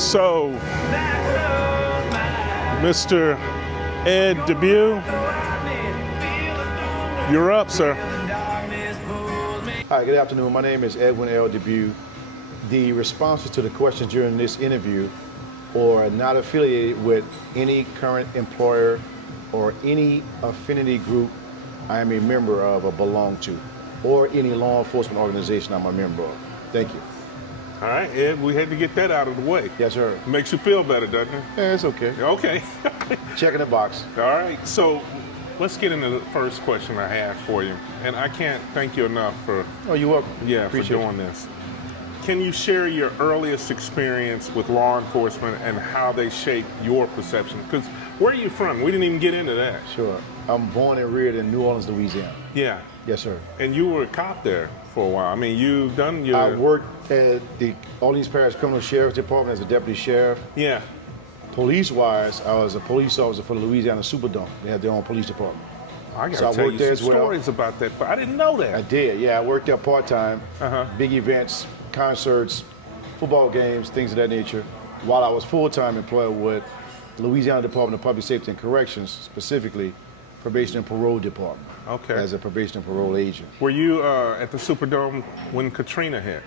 So, Mr. Ed Debiew, you're up, sir. Hi, good afternoon. My name is Edwin Debiew. The responses to the questions during this interview are not affiliated with any current employer or any affinity group I am a member of or belong to, or any law enforcement organization I'm a member of. Thank you. All right, Ed, we had to get that out of the way. Yes, sir. Makes you feel better, doesn't it? Yeah, it's okay. Okay. Checking the box. All right, so let's get into the first question I have for you. And I can't thank you enough for, Oh, you're welcome. for doing this. Can you share your earliest experience with law enforcement and how they shaped your perception? Because where are you from? We didn't even get into that. Sure. I'm born and reared in New Orleans, Louisiana. Yeah. Yes, sir. And you were a cop there for a while. I mean, you've done your... I worked at the Orleans Parish Criminal Sheriff's Department as a deputy sheriff. Yeah. Police-wise, I was a police officer for the Louisiana Superdome. They had their own police department. I got to tell you some stories about that, but I didn't know that. I did, yeah. I worked there part-time, big events, concerts, football games, things of that nature, while I was full-time employed with Louisiana Department of Public Safety and Corrections, specifically Probation and Parole Department. Okay. As a probation and parole agent. Were you at the Superdome when Katrina hit?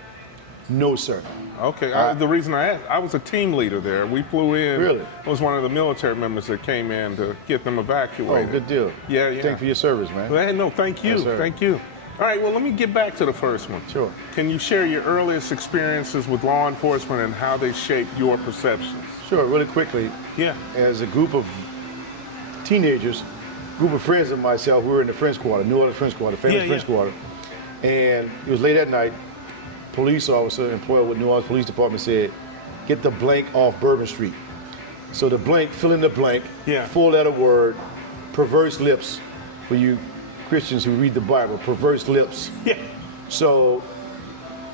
No, sir. Okay. The reason I asked, I was a team leader there. We flew in. Really? I was one of the military members that came in to get them evacuated. Oh, good deal. Yeah, yeah. Thank you for your service, man. Well, no, thank you. Yes, thank you. All right, well, let me get back to the first one. Sure. Can you share your earliest experiences with law enforcement and how they shaped your perceptions? Sure, really quickly. Yeah. As a group of teenagers, group of friends of myself, we were in the French Quarter, New Orleans French Quarter, famous French Quarter. And it was late at night. Police officer employed with New Orleans Police Department said, get the blank off Bourbon Street. So the blank, fill in the blank, full letter word, perverse lips, for you Christians who read the Bible, perverse lips. Yeah. So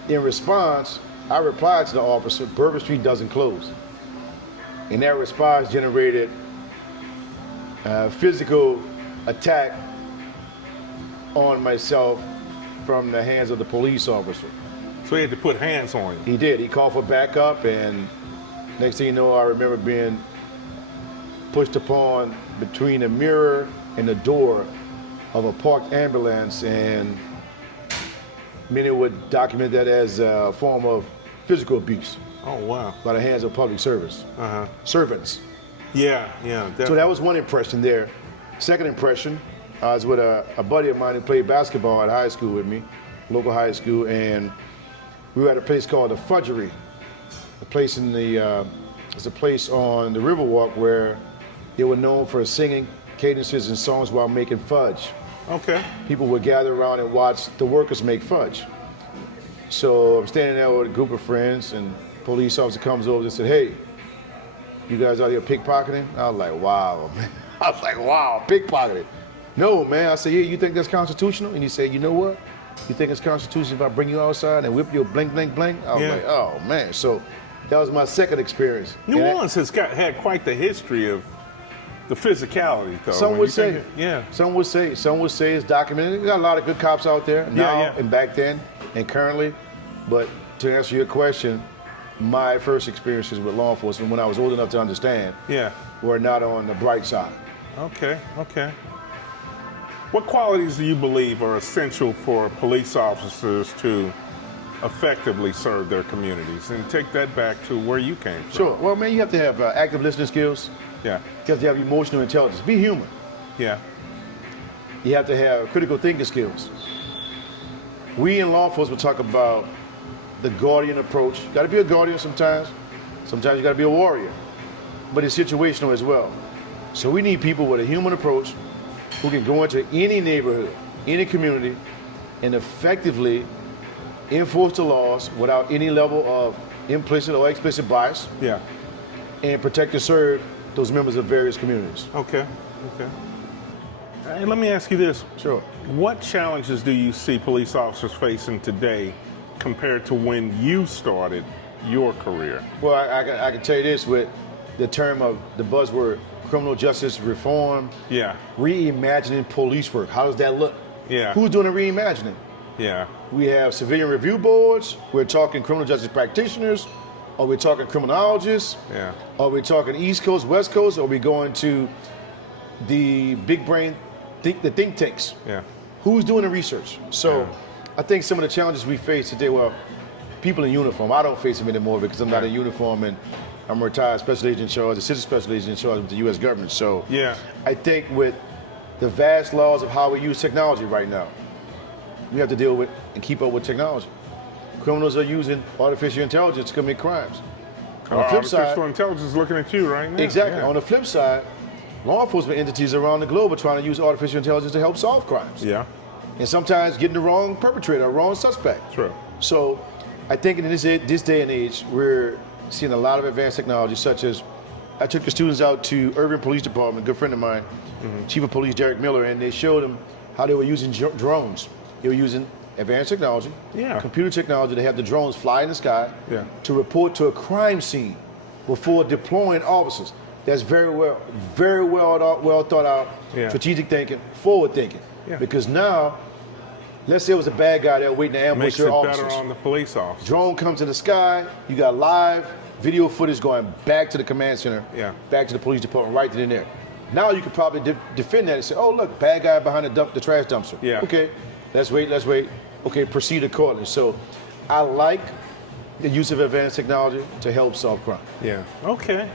in response, I replied to the officer, Bourbon Street doesn't close. And that response generated physical attack on myself from the hands of the police officer. So he had to put hands on you? He did. He called for backup, and next thing you know, I remember being pushed upon between the mirror and the door of a parked ambulance, and many would document that as a form of physical abuse. Oh, wow. By the hands of public servants. Servants. Yeah, yeah, definitely. So that was one impression there. Second impression, I was with a buddy of mine who played basketball at high school with me, local high school, and we were at a place called the Fudgery. A place in the, it's a place on the Riverwalk where they were known for singing cadences and songs while making fudge. Okay. People would gather around and watch the workers make fudge. So I'm standing there with a group of friends, and a police officer comes over and said, hey, you guys out here pickpocketing? I was like, wow, man. I was like, wow, pickpocketing. No, man. I said, yeah, you think that's constitutional? And he said, you know what? You think it's constitutional if I bring you outside and whip you a blank, blank, blank? I was like, oh, man. So that was my second experience. New Orleans has had quite the history of the physicality, though. Some would say. Yeah. Some would say it's documented. We got a lot of good cops out there now and back then and currently. But to answer your question, my first experiences with law enforcement when I was old enough to understand were not on the bright side. Okay, okay. What qualities do you believe are essential for police officers to effectively serve their communities? And take that back to where you came from. Sure. Well, man, you have to have active listening skills. Yeah. You have to have emotional intelligence. Be human. Yeah. You have to have critical thinking skills. We in law enforcement talk about the guardian approach. You got to be a guardian sometimes. Sometimes you got to be a warrior. But it's situational as well. So we need people with a human approach who can go into any neighborhood, any community, and effectively enforce the laws without any level of implicit or explicit bias. Yeah. And protect and serve those members of various communities. Okay, okay. And let me ask you this. Sure. What challenges do you see police officers facing today compared to when you started your career? Well, I can tell you this with the term of the buzzword, criminal justice reform. Yeah. Reimagining police work. How does that look? Yeah. Who's doing the reimagining? Yeah. We have civilian review boards. We're talking criminal justice practitioners Are we talking criminologists? Yeah. Are we talking East Coast, West Coast? Or are we going to the big brain, the think tanks? Yeah. Who's doing the research? So Yeah. I think some of the challenges we face today, well, people in uniform, I don't face them anymore because I'm not in uniform and I'm a retired special agent in charge, assistant special agent in charge with the U.S. government. So Yeah. I think with the vast laws of how we use technology right now, we have to deal with and keep up with technology. Criminals are using artificial intelligence to commit crimes. On the flip side, Artificial intelligence is looking at you right now. exactly. Yeah. On the flip side, law enforcement entities around the globe are trying to use artificial intelligence to help solve crimes. Yeah. And sometimes getting the wrong perpetrator, or wrong suspect. True. So I think in this day and age, we're seeing a lot of advanced technology, such as I took the students out to Irving Police Department, a good friend of mine, Chief of Police Derek Miller, and they showed them how they were using drones. They were using advanced technology, Yeah. computer technology to have the drones fly in the sky Yeah. to report to a crime scene before deploying officers. That's very well thought out, Yeah. strategic thinking, forward thinking. Yeah. Because now, let's say it was a bad guy there waiting to ambush Makes your it officers. better on the police officer. Drone comes in the sky, you got live video footage going back to the command center, Yeah. back to the police department, right then and there. Now you could probably defend that and say, oh, look, bad guy behind the trash dumpster. Yeah. Okay, let's wait. Okay, proceed accordingly. So I like the use of advanced technology to help solve crime. Yeah. Okay.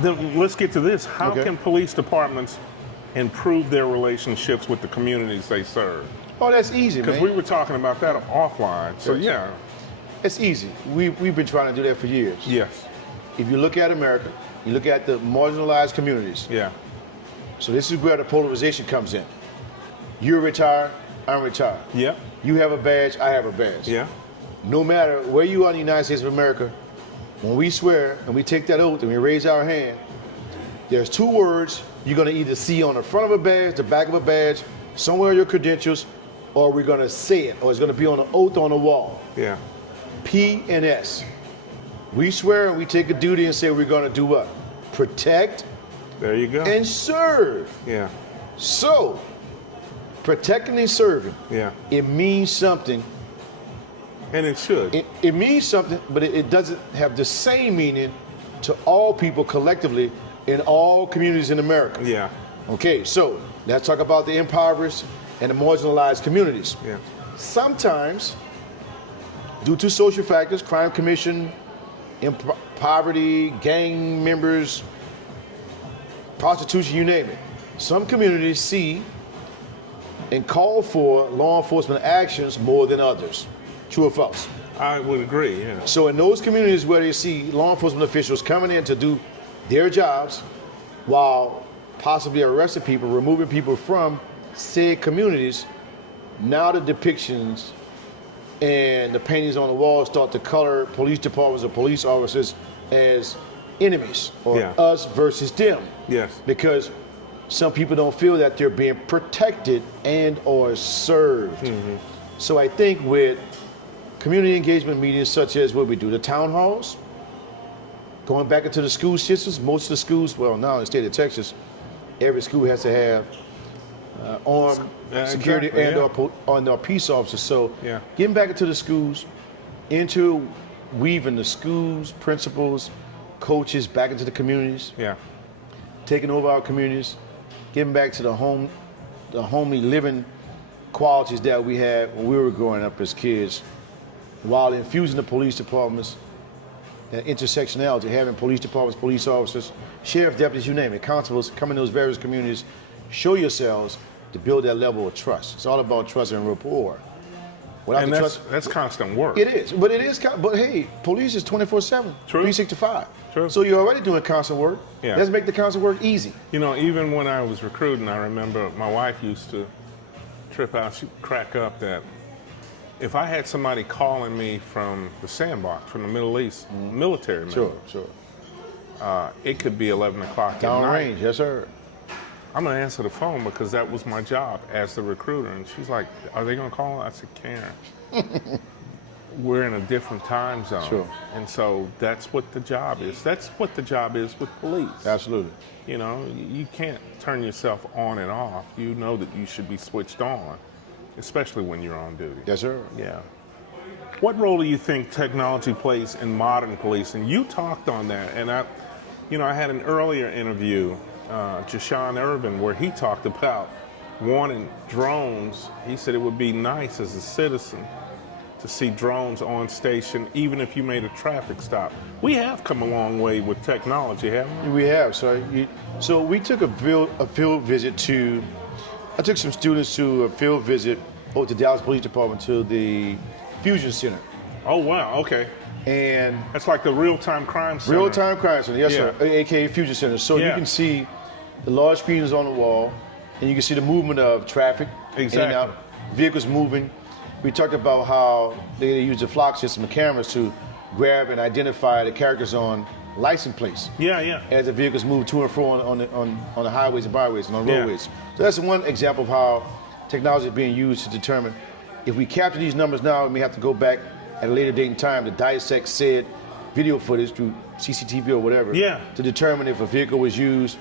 Then let's get to this. How Okay. can police departments improve their relationships with the communities they serve? Oh, that's easy, Because man. we were talking about that offline. So Yes. yeah. It's easy. We've been trying to do that for years. Yes. If you look at America, you look at the marginalized communities. Yeah. So this is where the polarization comes in. You're retired, I'm retired. Yeah. You have a badge, I have a badge. Yeah. No matter where you are in the United States of America, when we swear and we take that oath and we raise our hand, there's two words you're going to either see on the front of a badge, the back of a badge, somewhere in your credentials, or we're going to say it, or it's going to be on an oath on the wall. Yeah. P and S. We swear and we take a duty and say we're going to do what? Protect There you go. and serve. Yeah. So, protecting and serving, Yeah. it means something. And it should. It means something, but it doesn't have the same meaning to all people collectively in all communities in America. Yeah. Okay, so let's talk about the impoverished and the marginalized communities. Yeah. Sometimes, due to social factors, crime commission, poverty, gang members, prostitution, you name it, some communities see and call for law enforcement actions more than others. True or false? I would agree. Yeah. So in those communities where they see law enforcement officials coming in to do their jobs while possibly arresting people, removing people from said communities, now the depictions and the paintings on the wall start to color police departments or police officers as enemies or Yeah. us versus them. Yes. Because some people don't feel that they're being protected and or served. Mm-hmm. So I think with community engagement meetings such as what we do, the town halls, going back into the school systems, most of the schools, well, now in the state of Texas, every school has to have armed security exactly, and or peace officers. So Yeah. getting back into the schools, interweaving the schools, principals, coaches back into the communities, Yeah. taking over our communities, getting back to the homely living qualities that we had when we were growing up as kids, while infusing the police departments, that intersectionality, having police departments, police officers, sheriff deputies, you name it, constables, come in those various communities, show yourselves to build that level of trust. It's all about trust and rapport. Without And the that's trust, that's constant work. it is, but it is. But hey, police is 24/7, True. 365. True. So you're already doing constant work. Yeah. Let's make the constant work easy. You know, even when I was recruiting, I remember my wife used to trip out. She'd crack up that if I had somebody calling me from the sandbox, from the Middle East, military members, Sure. it could be 11 o'clock at Down night. range, yes sir. I'm going to answer the phone because that was my job as the recruiter. And she's like, are they going to call? I said, Karen, we're in a different time zone. Sure. And so that's what the job is. That's what the job is with police. Absolutely. You know, you can't turn yourself on and off. You know that you should be switched on, especially when you're on duty. Yes sir. Yeah. What role do you think technology plays in modern policing? You talked on that, and I had an earlier interview, Jashawn Irvin, where he talked about wanting drones. He said it would be nice as a citizen to see drones on station, even if you made a traffic stop. We have come a long way with technology, haven't we? We have. So we took a field visit to. I took some students to a field visit over to Dallas Police Department to the Fusion Center. Oh, wow, okay. And that's like the real-time crime center. Real-time crime center, yes, Yeah. sir, aka Fusion Center. So you can see the large screens on the wall, and you can see the movement of traffic in and out, vehicles moving. We talked about how they use the flock system of cameras to grab and identify the characters on license plates. Yeah. As the vehicles move to and fro on the highways and byways and on roadways. So that's one example of how technology is being used to determine if we capture these numbers now, we may have to go back at a later date and time to dissect said video footage through CCTV or whatever to determine if a vehicle was used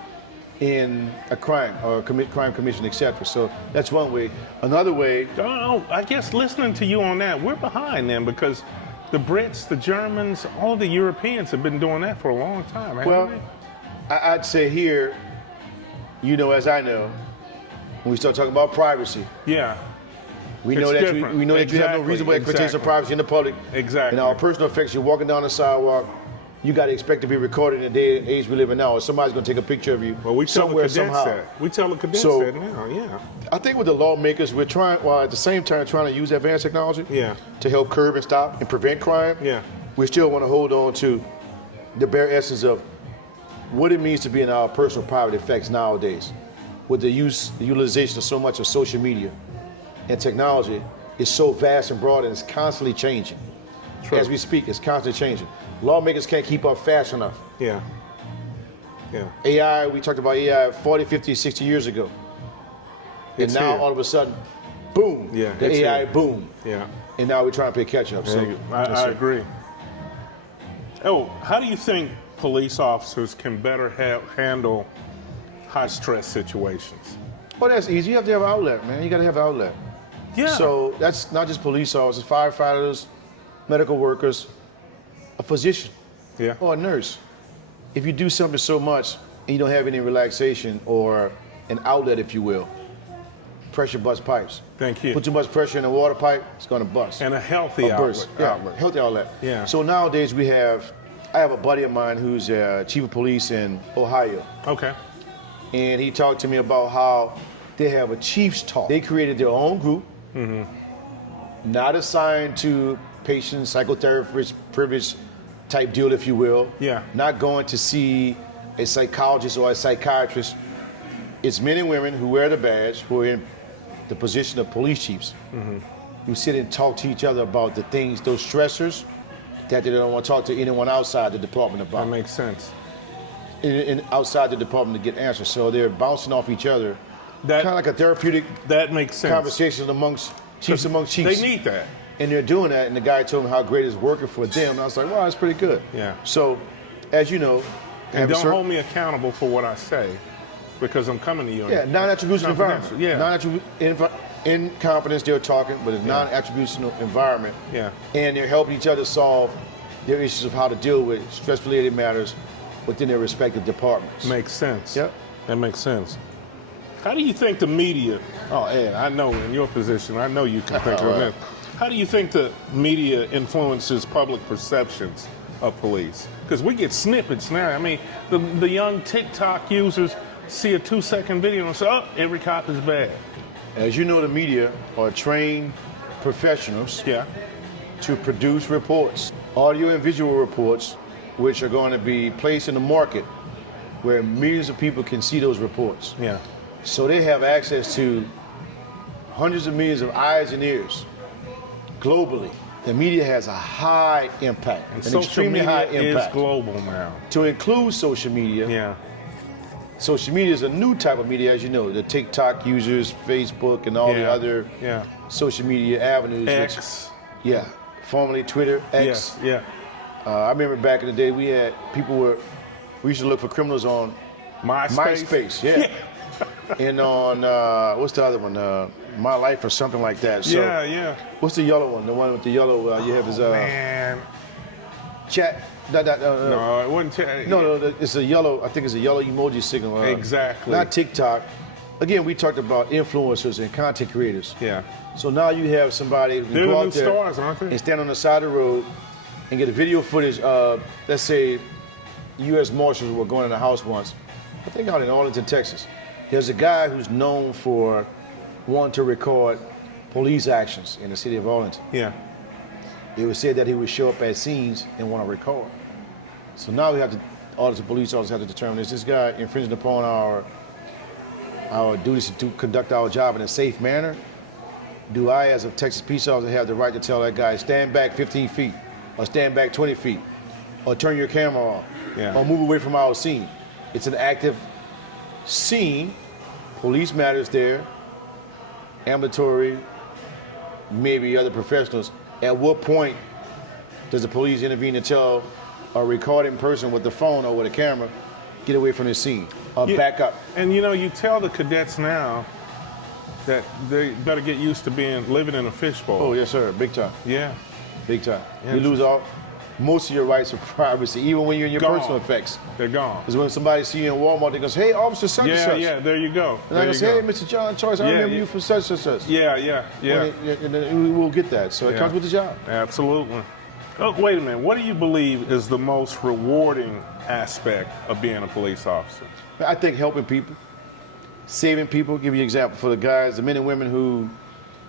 in a crime or crime commission, etc. So that's one way. Another way. I guess listening to you on that, we're behind them because the Brits, the Germans, all the Europeans have been doing that for a long time, haven't they? I'd say here, as I know, when we start talking about privacy, we know that you have no reasonable expectation of privacy in the public. Exactly. In our personal effects, you're walking down the sidewalk, you got to expect to be recorded in the day and age we live in now, or somebody's going to take a picture of you somewhere, somehow. We tell the cadets that now, I think with the lawmakers, we're trying, while at the same time trying to use advanced technology to help curb and stop and prevent crime, we still want to hold on to the bare essence of what it means to be in our personal private effects nowadays. With the utilization of so much of social media and technology is so vast and broad and it's constantly changing. True. As we speak, it's constantly changing. Lawmakers can't keep up fast enough. Yeah. AI, we talked about AI 40, 50, 60 years ago. And now all of a sudden, boom, the AI boom. Yeah. And now we're trying to play catch up. So I agree. How do you think police officers can better handle high stress situations? Well, that's easy. You have to have an outlet, man. You got to have an outlet. Yeah. So that's not just police officers, firefighters, medical workers, a physician or a nurse. If you do something so much and you don't have any relaxation or an outlet, if you will, pressure bust pipes. Thank you. Put too much pressure in a water pipe, it's going to bust. And a healthy outlet. Healthy outlet. Yeah. So nowadays I have a buddy of mine who's chief of police in Ohio. Okay. And he talked to me about how they have a chief's talk. They created their own group, not assigned to patient psychotherapist privilege type deal, if you will. Yeah. Not going to see a psychologist or a psychiatrist. It's men and women who wear the badge, who are in the position of police chiefs, who sit and talk to each other about the things, those stressors that they don't want to talk to anyone outside the department about. That makes sense. In outside the department to get answers. So they're bouncing off each other. Kind of like a therapeutic conversation amongst chiefs. They need that. And they're doing that, and the guy told me how great it's working for them. And I was like, wow, that's pretty good. Yeah. So, as you know, and don't hold me accountable for what I say, because I'm coming to you. Non-attributional environment. Yeah. In confidence, they're talking, but it's non-attributional environment. Yeah. And they're helping each other solve their issues of how to deal with stress-related matters within their respective departments. Makes sense. Yep. That makes sense. How do you think the media, Ed, I know in your position, I know you can think of this. How do you think the media influences public perceptions of police? Because we get snippets now. I mean, the young TikTok users see a 2-second video and say, oh, every cop is bad. As you know, the media are trained professionals to produce reports, audio and visual reports, which are going to be placed in the market where millions of people can see those reports. Yeah. So they have access to hundreds of millions of eyes and ears globally. The media has a high impact, an extremely high impact. Social media is global now. To include social media, social media is a new type of media, as you know, the TikTok users, Facebook, and all the other social media avenues. X. Formerly Twitter, X. I remember back in the day, we used to look for criminals on MySpace. And on, what's the other one? My Life or something like that. So, yeah. what's the yellow one? The one with the yellow, you have his Man. chat. No, No, it wasn't. it's a yellow, I think it's a yellow emoji signal. Exactly. Not TikTok. Again, we talked about influencers and content creators. Yeah. So now you have somebody who can They're go the out new there stars, aren't they? and stand on the side of the road and get a video footage of, let's say, U.S. Marshals were going in a house once, I think out in Arlington, Texas. There's a guy who's known for wanting to record police actions in the city of Arlington. Yeah. It was said that he would show up at scenes and want to record. So now we have to, Arlington police officers have to determine, is this guy infringing upon our duties to conduct our job in a safe manner? Do I, as a Texas peace officer, have the right to tell that guy, stand back 15 feet, or stand back 20 feet, or turn your camera off, or move away from our scene? It's an active scene. Police matters there, ambulatory, maybe other professionals. At what point does the police intervene and tell a recording person with the phone or with a camera, get away from the scene, or back up? And you tell the cadets now that they better get used to living in a fishbowl. Oh, yes, sir, big time. Yeah. Big time. Yeah, you lose most of your rights of privacy, even when you're in your personal effects. They're gone. Because when somebody see you in Walmart, they goes, hey, Officer such and such. Yeah, there you go. And I go say, hey, Mr. John Choyce, I remember you from such and such. Yeah. And then we will get that. So it comes with the job. Absolutely. Oh, wait a minute. What do you believe is the most rewarding aspect of being a police officer? I think helping people, saving people. Give you an example for the guys, the men and women who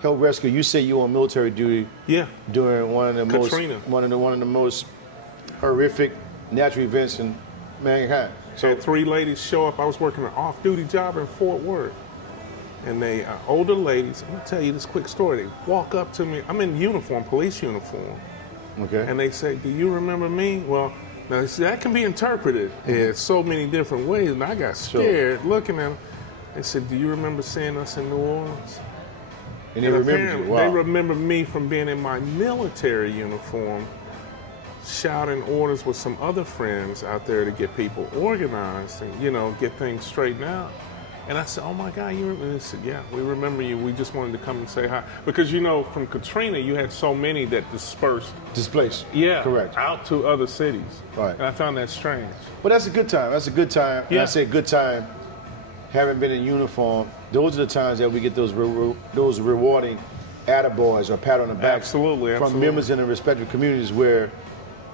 help rescue. You say you were on military duty. Yeah. During one of the Katrina. one of the most horrific natural events in mankind. So had 3 ladies show up. I was working an off-duty job in Fort Worth, and they older ladies. I'm gonna tell you this quick story. They walk up to me. I'm in uniform, police uniform. Okay. And they say, "Do you remember me?" Well, now see, that can be interpreted in so many different ways, and I got scared looking at them. They said, "Do you remember seeing us in New Orleans?" And they remember you. Wow. They remember me from being in my military uniform, shouting orders with some other friends out there to get people organized and get things straightened out. And I said, "Oh my God, you remember?" They said, "Yeah, we remember you. We just wanted to come and say hi." Because from Katrina, you had so many that dispersed. Displaced. Yeah. Correct. Out to other cities. Right. And I found that strange. But that's a good time. That's a good time. Yeah. And I say good time, having been in uniform, those are the times that we get those rewarding attaboys or pat on the back. Absolutely. From members in the respective communities where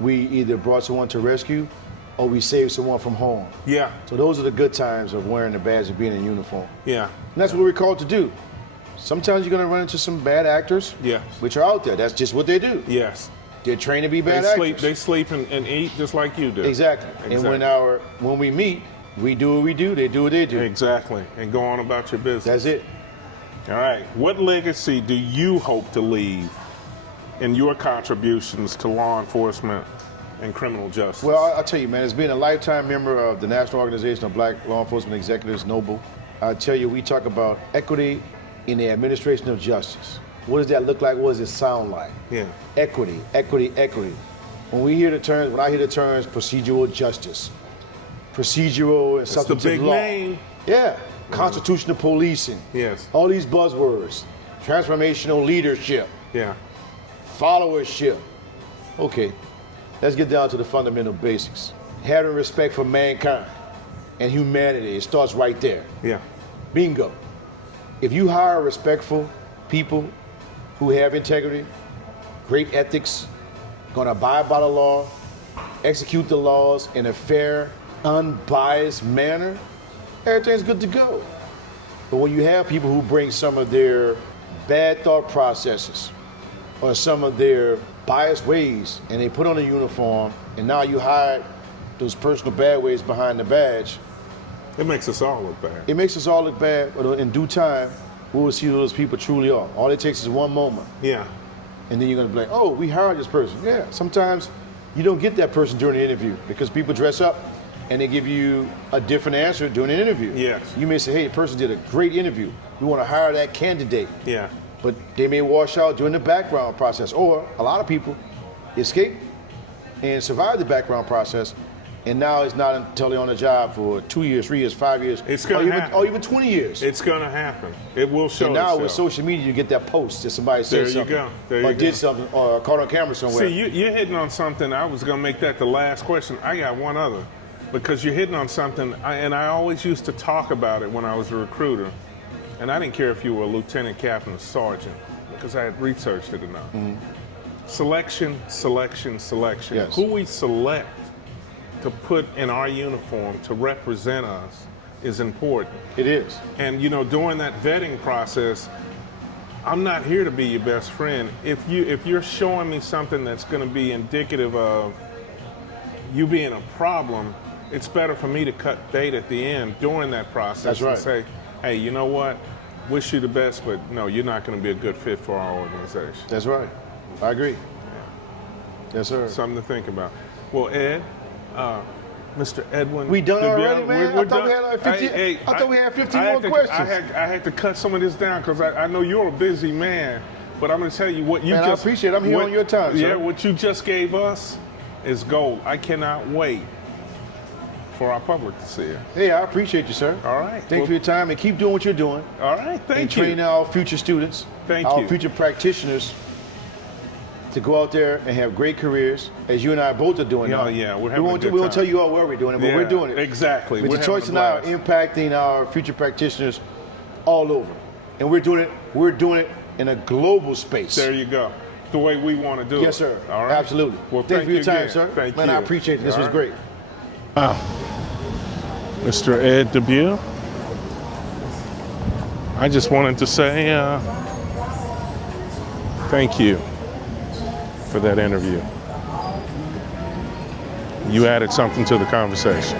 we either brought someone to rescue or we saved someone from harm. Yeah. So those are the good times of wearing the badge and being in uniform. Yeah. And that's what we're called to do. Sometimes you're going to run into some bad actors, Yes. which are out there. That's just what they do. Yes. They're trained to be bad They actors. sleep and eat just like you do. Exactly. And when we meet, we do what we do, they do what they do. Exactly. And go on about your business. That's it. All right. What legacy do you hope to leave in your contributions to law enforcement and criminal justice? Well, I'll tell you, man, as being a lifetime member of the National Organization of Black Law Enforcement Executives, NOBLE, I'll tell you, we talk about equity in the administration of justice. What does that look like? What does it sound like? Yeah. Equity, equity, equity. When I hear the terms procedural justice, procedural and substantive the big law. name. Yeah. Constitutional policing. Yes. All these buzzwords. Transformational leadership. Yeah. Followership. Okay. Let's get down to the fundamental basics. Having respect for mankind and humanity. It starts right there. Yeah. Bingo. If you hire respectful people who have integrity, great ethics, gonna abide by the law, execute the laws in a fair, unbiased manner, everything's good to go. But when you have people who bring some of their bad thought processes or some of their biased ways and they put on a uniform and now you hide those personal bad ways behind the badge, It makes us all look bad. it makes us all look bad, but in due time, we will see who those people truly are. All it takes is one moment. Yeah. And then you're gonna be like, oh, we hired this person. Yeah, sometimes you don't get that person during the interview because people dress up and they give you a different answer during an interview. Yes. You may say, hey, the person did a great interview. We wanna hire that candidate. Yeah. But they may wash out during the background process. Or a lot of people escape and survive the background process And now it's not until they're on the job for 2 years, 3 years, 5 years, It's gonna happen. or even 20 years. It's going to happen. It will show And now itself. with social media, you get that post that somebody said There you something, go. There you or go. did something, or caught on camera somewhere. See, you're hitting on something. I was going to make that the last question. I got one other, because you're hitting on something, and I always used to talk about it when I was a recruiter, and I didn't care if you were a lieutenant, captain, or sergeant, because I had researched it enough. Mm-hmm. Selection, selection, selection. Yes. Who we select to put in our uniform to represent us is important. It is. And during that vetting process, I'm not here to be your best friend. If you're showing me something that's going to be indicative of you being a problem, it's better for me to cut bait at the end during that process. That's right. And say, hey, you know what? Wish you the best, but no, you're not going to be a good fit for our organization. That's right. I agree. Yes, sir. Something to think about. Well, Ed, Mr. Edwin. We done Debiew, already, man? We're I thought we done. had like 15. I thought we had 15 more questions. I had to cut some of this down because I know you're a busy man, but I'm going to tell you what you Man, just. I appreciate it. I'm here on your time, Yeah, sir. what you just gave us is gold. I cannot wait for our public to see it. Hey, I appreciate you, sir. All right. Thank you for your time, and keep doing what you're doing. All right. And Thank you. training our future students, Thank our you. future practitioners, to go out there and have great careers, as you and I both are doing now. Yeah, we're we having a won't, good we won't time. tell you all where we're doing it, but Yeah, we're doing it. exactly. Mr. We're having Choyce a and I are blast. impacting our future practitioners all over, and we're doing it in a global space. There you go. The way we want to do it. Yes, sir. All right. Absolutely. Well, thank you for your time, again. sir. Thank Man, you. I appreciate it. This All was right. great. Mr. Ed Debiew. I just wanted to say thank you for that interview. You added something to the conversation.